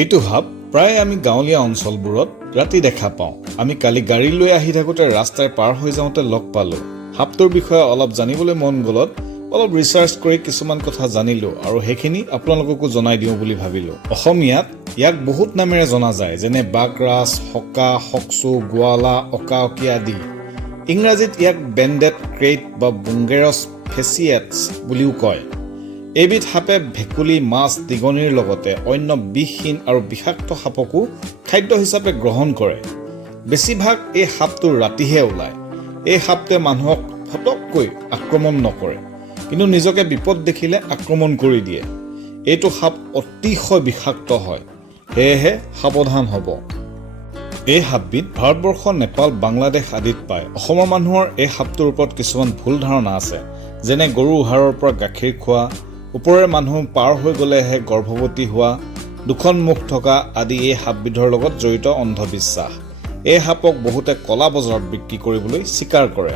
এইটো সাপ প্ৰায় আমি গাঁৱলীয়া অঞ্চলবোৰত ৰাতি দেখা পাওঁ। আমি কালি গাড়ী লৈ আহি থাকোঁতে ৰাস্তাই পাৰ হৈ যাওঁতে লগ পালোঁ। সাপটোৰ বিষয়ে অলপ জানিবলৈ মন গ'লত অলপ ৰিচাৰ্চ কৰি কিছুমান কথা জানিলোঁ আৰু সেইখিনি আপোনালোককো জনাই দিওঁ বুলি ভাবিলোঁ। অসমীয়াত ইয়াক বহুত নামেৰে জনা যায়, যেনে বাঘৰাজ, সকা, সকচু, গোৱালা, অকাঅকি আদি। ইংৰাজীত ইয়াক বেণ্ডেড ক্ৰেইট বা বুংগেৰছ ফেচিয়েটছ বুলিও কয়। এইবিধ সাপে ভেকুলী, মাছ, দিগনিৰ লগতে অন্য বিষহীন আৰু বিষাক্ত সাপকো খাদ্য হিচাপে গ্ৰহণ কৰে। বেছিভাগ এই সাপটো ৰাতিহে ওলায়। এই সাপটোৱে মানুহক ফটককৈ আক্ৰমণ নকৰে, কিন্তু নিজকে বিপদ দেখিলে আক্ৰমণ কৰি দিয়ে। এইটো সাপ অতিশয় বিষাক্ত হয়, সেয়েহে সাৱধান হ'ব। এই সাপবিধ ভাৰতবৰ্ষ, নেপাল, বাংলাদেশ আদিত পায়। অসমৰ মানুহৰ এই সাপটোৰ ওপৰত কিছুমান ভুল ধাৰণা আছে, যেনে গৰু উহাৰৰ পৰা গাখীৰ খোৱা, ওপৰেৰে মানুহ পাৰ হৈ গ'লেহে গৰ্ভৱতী হোৱা, দুখন মুখ থকা আদি এই সাপবিধৰ লগত জড়িত অন্ধবিশ্বাস। এই সাপক বহুতে কলা বজাৰত বিক্ৰী কৰিবলৈ স্বীকাৰ কৰে।